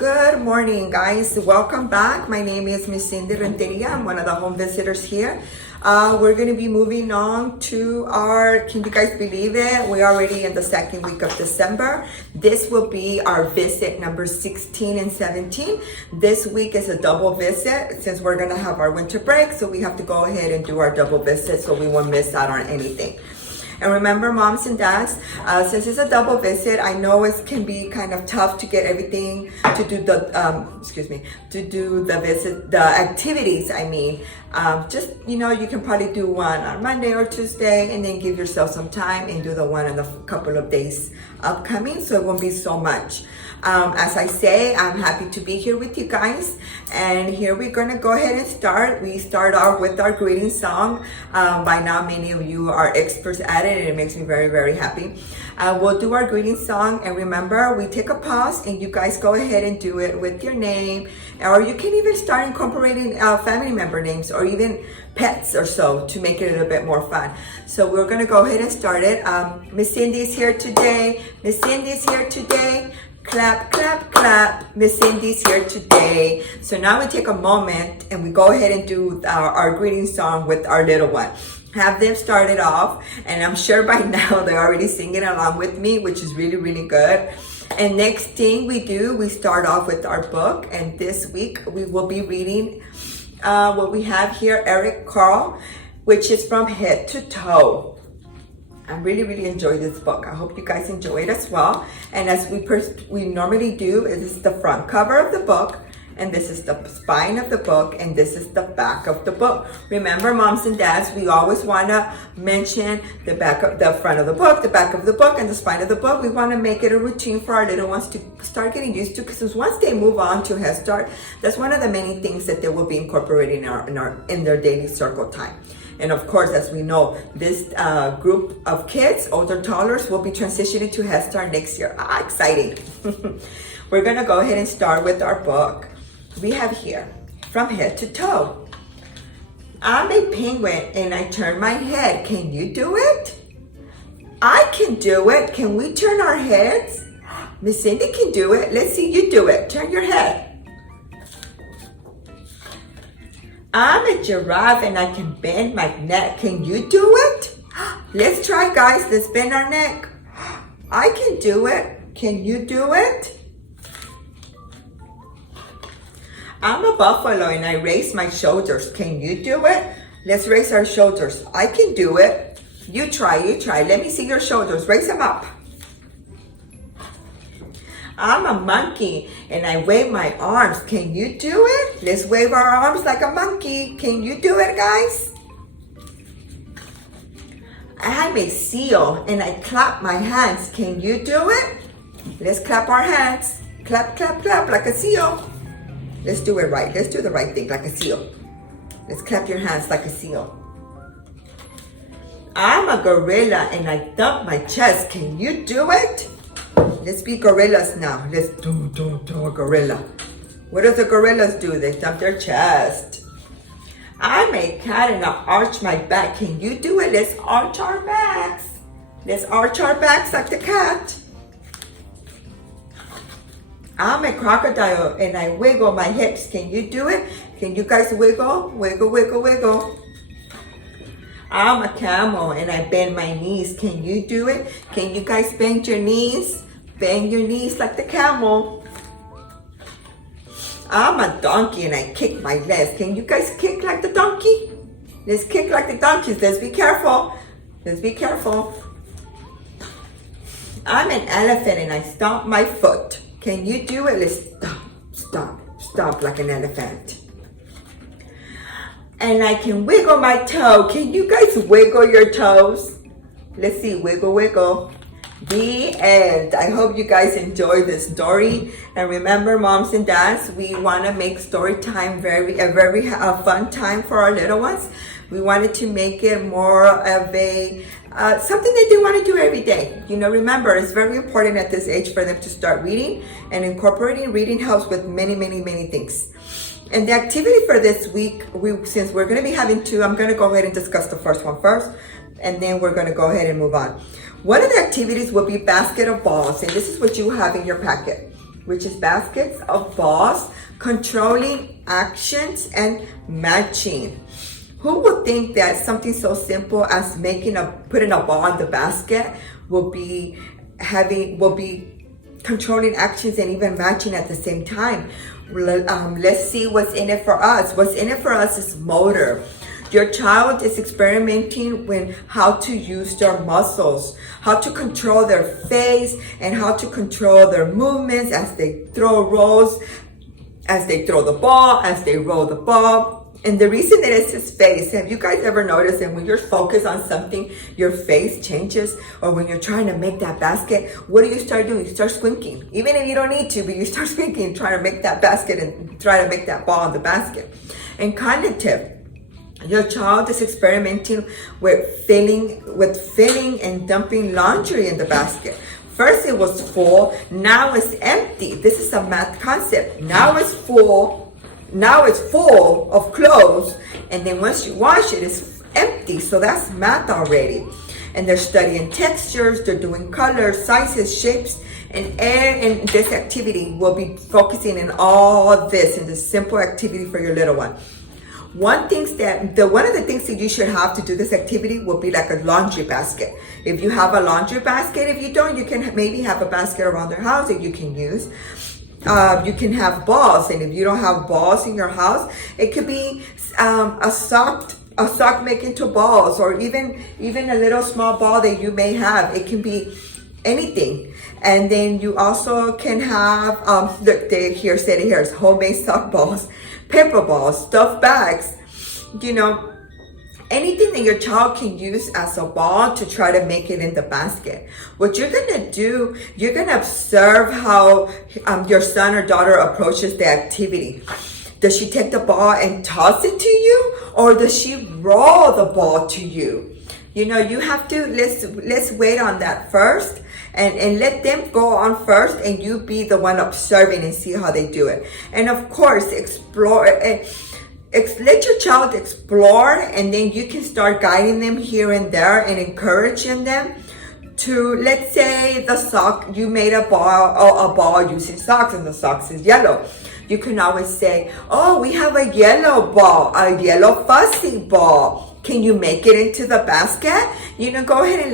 Good morning, guys. Welcome back. My name is Miss Cindy Renteria. I'm one of the home visitors here. We're going to be moving on to can you guys believe it? We're already in the second week of December. This will be our visit number 16 and 17. This week is a double visit since we're going to have our winter break. So we have to go ahead and do our double visit so we won't miss out on anything. And remember, moms and dads, since it's a double visit, I know it can be kind of tough to get everything to do the activities. Just, you can probably do one on Monday or Tuesday and then give yourself some time and do the one in a couple of days upcoming. So it won't be so much. As I say, I'm happy to be here with you guys. And here we're going to go ahead and start. We start off with our greeting song. By now, many of you are experts at it, and it makes me very, very happy. We'll do our greeting song. And remember, we take a pause and you guys go ahead and do it with your name. Or you can even start incorporating family member names or even pets or so to make it a little bit more fun. So we're going to go ahead and start it. Miss Cindy's here today. Miss Cindy's here today. Clap, clap, clap. Miss Cindy's here today. So now we take a moment and we go ahead and do our greeting song with our little one. Have them start it off, and I'm sure by now they're already singing along with me, which is really, really good. And next thing we do, we start off with our book. And this week we will be reading what we have here, Eric Carle, which is From Head to Toe. I really, really enjoy this book. I hope you guys enjoy it as well. And as we normally do, this is the front cover of the book, and this is the spine of the book, and this is the back of the book. Remember, moms and dads, we always want to mention the front of the book, the back of the book, and the spine of the book. We want to make it a routine for our little ones to start getting used to, because once they move on to Head Start, that's one of the many things that they will be incorporating in their daily circle time. And of course, as we know, this group of kids, older toddlers, will be transitioning to Head Start next year. Exciting. We're going to go ahead and start with our book. We have here, From Head to Toe. I'm a penguin and I turn my head. Can you do it? I can do it. Can we turn our heads? Miss Cindy can do it. Let's see you do it. Turn your head. I'm a giraffe and I can bend my neck. Can you do it? Let's try, guys. Let's bend our neck. I can do it. Can you do it? I'm a buffalo and I raise my shoulders. Can you do it? Let's raise our shoulders. I can do it. You try. Let me see your shoulders. Raise them up. I'm a monkey and I wave my arms. Can you do it? Let's wave our arms like a monkey. Can you do it, guys? I'm a seal and I clap my hands. Can you do it? Let's clap our hands. Clap, clap, clap like a seal. Let's do it right. Let's do the right thing like a seal. Let's clap your hands like a seal. I'm a gorilla and I thump my chest. Can you do it? Let's be gorillas now. Let's do a gorilla. What do the gorillas do? They thump their chest. I'm a cat and I arch my back. Can you do it? Let's arch our backs. Let's arch our backs like the cat. I'm a crocodile and I wiggle my hips. Can you do it? Can you guys wiggle? Wiggle, wiggle, wiggle. I'm a camel and I bend my knees. Can you do it? Can you guys bend your knees? Bend your knees like the camel. I'm a donkey and I kick my legs. Can you guys kick like the donkey? Let's kick like the donkeys. Let's be careful. Let's be careful. I'm an elephant and I stomp my foot. Can you do it? Let's stomp like an elephant. And I can wiggle my toe. Can you guys wiggle your toes? Let's see, wiggle, wiggle. The end. I hope you guys enjoy this story. And remember, moms and dads, we want to make story time a very fun time for our little ones. We wanted to make it more of a something that they want to do every day. Remember, it's very important at this age for them to start reading, and incorporating reading helps with many, many, many things. And the activity for this week, since we're going to be having two, I'm going to go ahead and discuss the first one first, and then we're going to go ahead and move on. One of the activities will be basket of balls, and this is what you have in your packet. which is baskets of balls, controlling actions, and matching. Who would think that something so simple as putting a ball in the basket will be controlling actions and even matching at the same time? Let's see what's in it for us. What's in it for us is motor. Your child is experimenting with how to use their muscles, how to control their face, and how to control their movements as they throw rolls, as they throw the ball, as they roll the ball. And the reason that it's his face, have you guys ever noticed that when you're focused on something, your face changes? Or when you're trying to make that basket, what do you start doing? You start squinting. Even if you don't need to, but you start squinting, trying to make that basket and try to make that ball in the basket. And cognitive. Your child is experimenting with filling and dumping laundry in the basket. First it was full, now it's empty. This is a math concept. Now it's full of clothes, and then once you wash it, it's empty. So that's math already. And they're studying textures, they're doing colors, sizes, shapes, and this activity will be focusing on all this in this simple activity for your little one. One of the things that you should have to do this activity will be like a laundry basket. If you have a laundry basket, if you don't, you can maybe have a basket around their house that you can use. You can have balls, and if you don't have balls in your house, it could be a sock make into balls, or even a little small ball that you may have. It can be anything. And then you also can have here is homemade sock balls, paper balls, stuffed bags, anything that your child can use as a ball to try to make it in the basket. What you're gonna do, you're gonna observe how your son or daughter approaches the activity. Does she take the ball and toss it to you, or does she roll the ball to you? You have to, let's wait on that first. And let them go on first, and you be the one observing and see how they do it. And of course, explore. Let your child explore, and then you can start guiding them here and there and encouraging them to, let's say the sock, you made a ball using socks, and the socks is yellow. You can always say, oh, we have a yellow ball, a yellow fuzzy ball. Can you make it into the basket? Go ahead and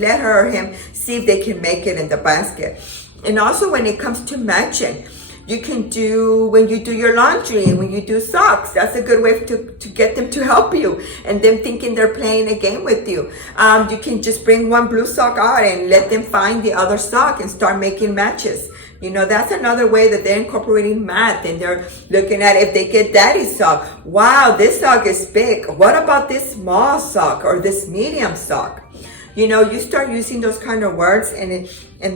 let her or him see if they can make it in the basket. And also when it comes to matching, you can do, when you do your laundry and when you do socks, that's a good way to get them to help you and them thinking they're playing a game with you. You can just bring one blue sock out and let them find the other sock and start making matches. That's another way that they're incorporating math, and they're looking at if they get daddy's sock. Wow, this sock is big. What about this small sock or this medium sock? You start using those kind of words, and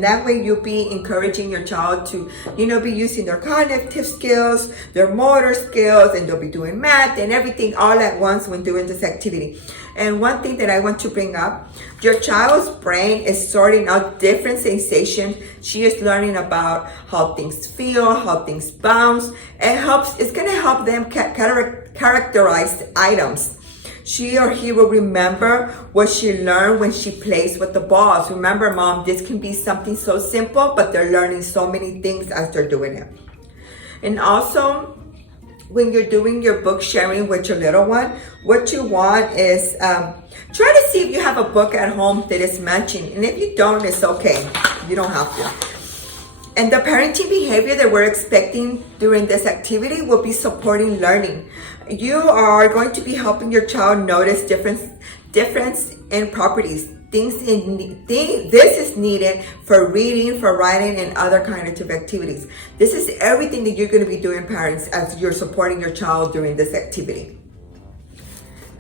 that way you'll be encouraging your child to, be using their cognitive skills, their motor skills, and they'll be doing math and everything all at once when doing this activity. And one thing that I want to bring up, your child's brain is sorting out different sensations. She is learning about how things feel, how things bounce. It's going to help them characterize items. She or he will remember what she learned when she plays with the balls. Remember, Mom, this can be something so simple, but they're learning so many things as they're doing it. And also, when you're doing your book sharing with your little one, what you want is try to see if you have a book at home that is matching. And if you don't, it's okay. You don't have to. And the parenting behavior that we're expecting during this activity will be supporting learning. You are going to be helping your child notice difference in properties. This is needed for reading, for writing, and other cognitive activities. This is everything that you're going to be doing, parents, as you're supporting your child during this activity.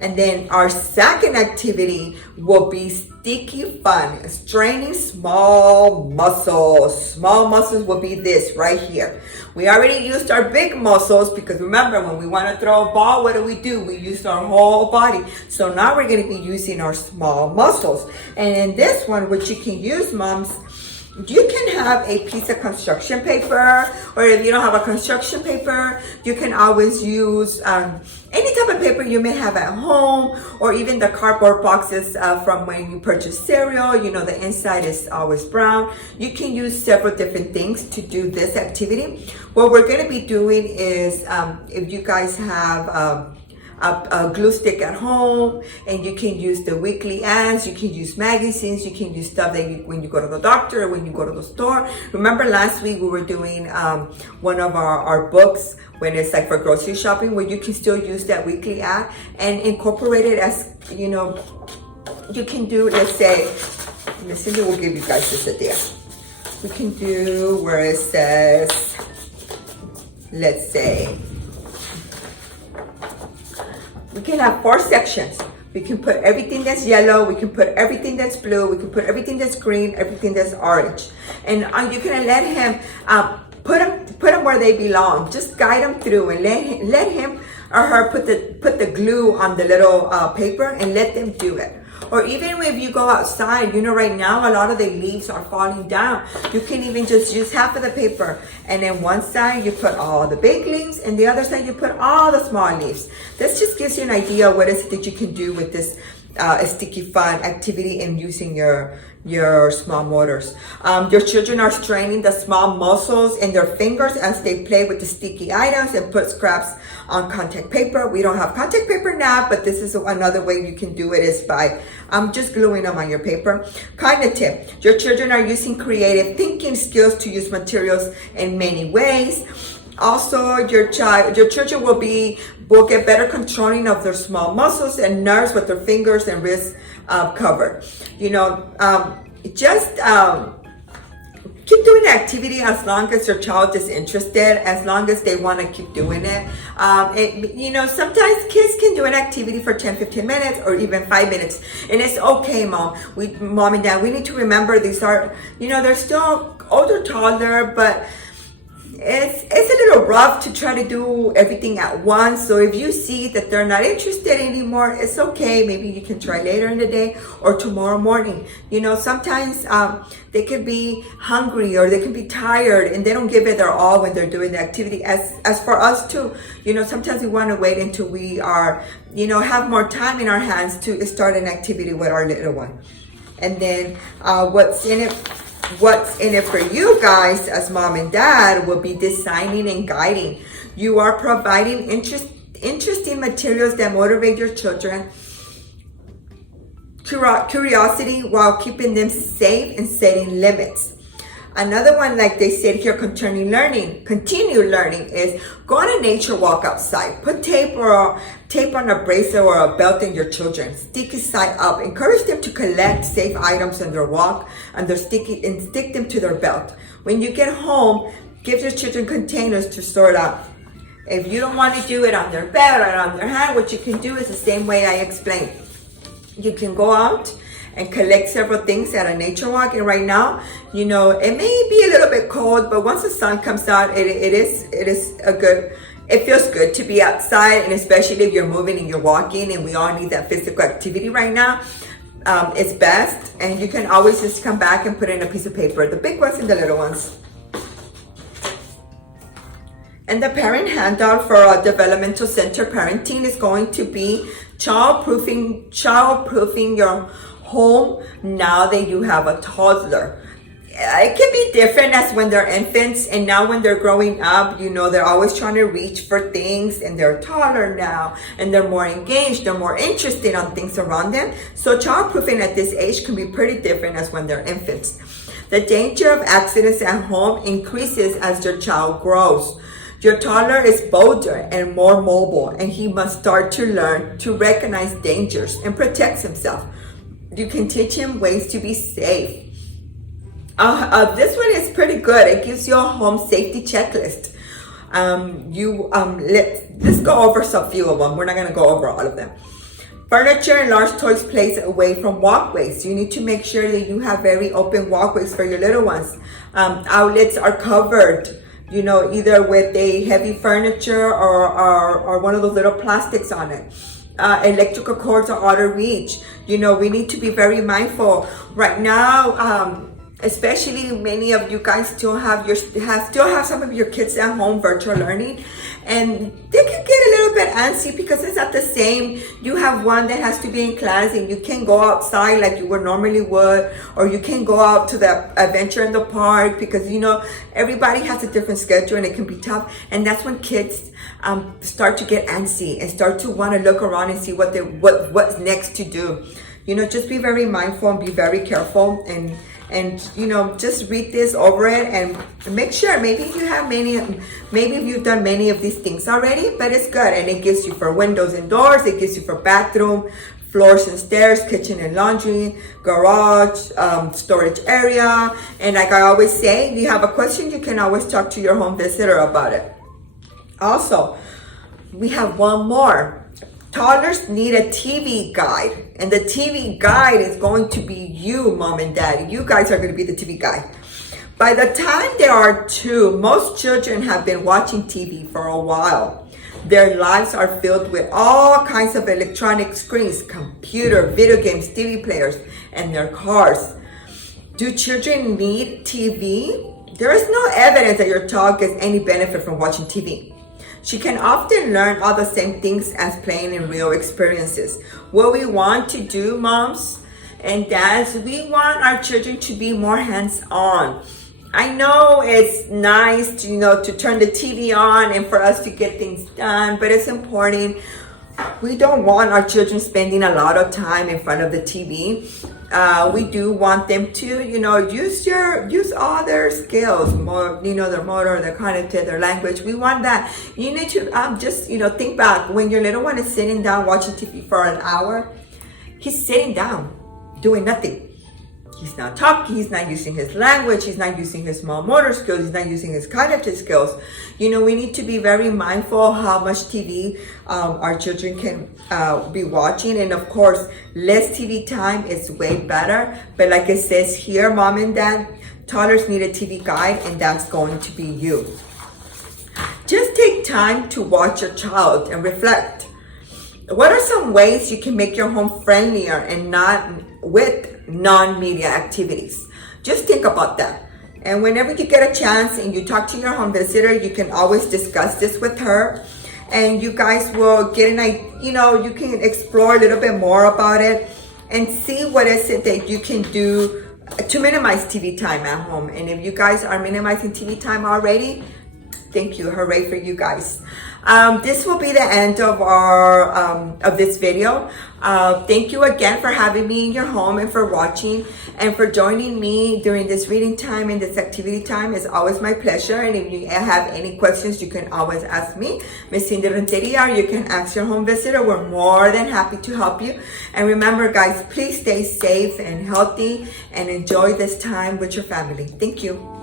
And then our second activity will be sticky fun, straining small muscles. Small muscles will be this right here. We already used our big muscles because remember, when we want to throw a ball, what do? We use our whole body. So now we're going to be using our small muscles. And in this one, what you can use, moms, You can have a piece of construction paper, or if you don't have a construction paper, you can always use any type of paper you may have at home, or even the cardboard boxes from when you purchase cereal. You know, the inside is always brown. You can use several different things to do this activity. What we're going to be doing is, if you guys have a glue stick at home, and you can use the weekly ads, you can use magazines, you can use stuff that when you go to the doctor or when you go to the store. Remember last week we were doing one of our books when it's like for grocery shopping, where you can still use that weekly ad and incorporate it as, you know, you can do, let's say, Cindy will give you guys this idea. We can do where it says, let's say, we can have 4 sections. We can put everything that's yellow, we can put everything that's blue, we can put everything that's green, everything that's orange. And you can let him put them where they belong. Just guide them through and let him or her put the glue on the little paper and let them do it. Or even if you go outside, you know, right now a lot of the leaves are falling down. You can even just use half of the paper, and then one side you put all the big leaves, and the other side you put all the small leaves. This just gives you an idea of what is it that you can do with this sticky fun activity and using your small motors. Your children are straining the small muscles in their fingers as they play with the sticky items and put scraps on contact paper. We don't have contact paper now, but this is another way you can do it, is by just gluing them on your paper. Cognitive. Your children are using creative thinking skills to use materials in many ways. Also, your children will get better controlling of their small muscles and nerves with their fingers and wrists covered. You know, just keep doing the activity as long as your child is interested, as long as they want to keep doing it. You know, sometimes kids can do an activity for 10, 15 minutes or even 5 minutes. And it's okay, Mom and Dad. We need to remember these are, you know, they're still older toddler, but it's a little rough to try to do everything at once. So if you see that they're not interested anymore, it's okay. Maybe you can try later in the day or tomorrow morning. You know, sometimes they can be hungry or they can be tired and they don't give it their all when they're doing the activity. As for us too, you know, sometimes we want to wait until we are, you know, have more time in our hands to start an activity with our little one. And then what's in it for you guys as mom and dad will be designing and guiding. You are providing interesting materials that motivate your children, curiosity while keeping them safe and setting limits. Another one, like they said here, continue learning is go on a nature walk outside. Put tape on a bracelet or a belt in your children. Stick it side up. Encourage them to collect safe items on their walk and stick them to their belt. When you get home, give your children containers to sort out. If you don't want to do it on their bed or on their hand, what you can do is the same way I explained. You can go out and collect several things at a nature walk. And right now, you know, it may be a little bit cold, but once the sun comes out, it feels good to be outside, and especially if you're moving and you're walking, and we all need that physical activity right now. It's best, and you can always just come back and put in a piece of paper, the big ones and the little ones. And the parent handout for our developmental center parenting is going to be child-proofing your home now that you have a toddler. It can be different as when they're infants, and now when they're growing up, you know, they're always trying to reach for things, and they're taller now, and they're more engaged, they're more interested on things around them. So child-proofing at this age can be pretty different as when they're infants. The danger of accidents at home increases as your child grows. Your toddler is bolder and more mobile, and he must start to learn to recognize dangers and protect himself. You can teach him ways to be safe. This one is pretty good. It gives you a home safety checklist. Let's go over some few of them. We're not going to go over all of them. Furniture and large toys placed away from walkways. You need to make sure that you have very open walkways for your little ones. Outlets are covered, you know, either with a heavy furniture or one of those little plastics on it. Electrical cords are out of reach. You know, we need to be very mindful. Right now, Especially many of you guys still have some of your kids at home virtual learning, and they can get a little bit antsy because it's not the same. You have one that has to be in class and you can't go outside like you would normally would, or you can go out to the adventure in the park because everybody has a different schedule and it can be tough. And that's when kids start to get antsy and start to want to look around and see what's next to do. Just be very mindful and be very careful, and just read this over it and make sure. Maybe you've done many of these things already, but it's good. And it gives you for windows and doors, it gives you for bathroom, floors and stairs, kitchen and laundry, garage, storage area. And like I always say, if you have a question, you can always talk to your home visitor about it. Also, we have one more. Toddlers need a TV guide, and the TV guide is going to be you, mom and dad. You guys are going to be the TV guide. By the time they are 2, most children have been watching TV for a while. Their lives are filled with all kinds of electronic screens, computer, video games, TV players, and their cars. Do children need TV? There is no evidence that your child gets any benefit from watching TV. She can often learn all the same things as playing in real experiences. What we want to do, moms and dads, we want our children to be more hands-on. I know it's nice to turn the TV on and for us to get things done, but it's important. We don't want our children spending a lot of time in front of the TV. We do want them to, use all their skills, their motor, their cognitive, their language. We want that. You need to just, think back when your little one is sitting down watching TV for an hour. He's sitting down doing nothing. He's not talking, he's not using his language, he's not using his small motor skills, he's not using his cognitive skills. We need to be very mindful of how much TV our children can be watching. And of course, less TV time is way better. But like it says here, mom and dad, toddlers need a TV guide, and that's going to be you. Just take time to watch your child and reflect. What are some ways you can make your home friendlier and not with non-media activities? Just think about that. And whenever you get a chance and you talk to your home visitor, you can always discuss this with her, and you guys will get an idea. You can explore a little bit more about it and see what is it that you can do to minimize TV time at home. And if you guys are minimizing TV time already, thank you. Hooray for you guys. This will be the end of our of this video. Thank you again for having me in your home and for watching and for joining me during this reading time and this activity time. It's always my pleasure. And if you have any questions, you can always ask me, Miss Cindy Renteria, or you can ask your home visitor. We're more than happy to help you. And remember, guys, please stay safe and healthy and enjoy this time with your family. Thank you.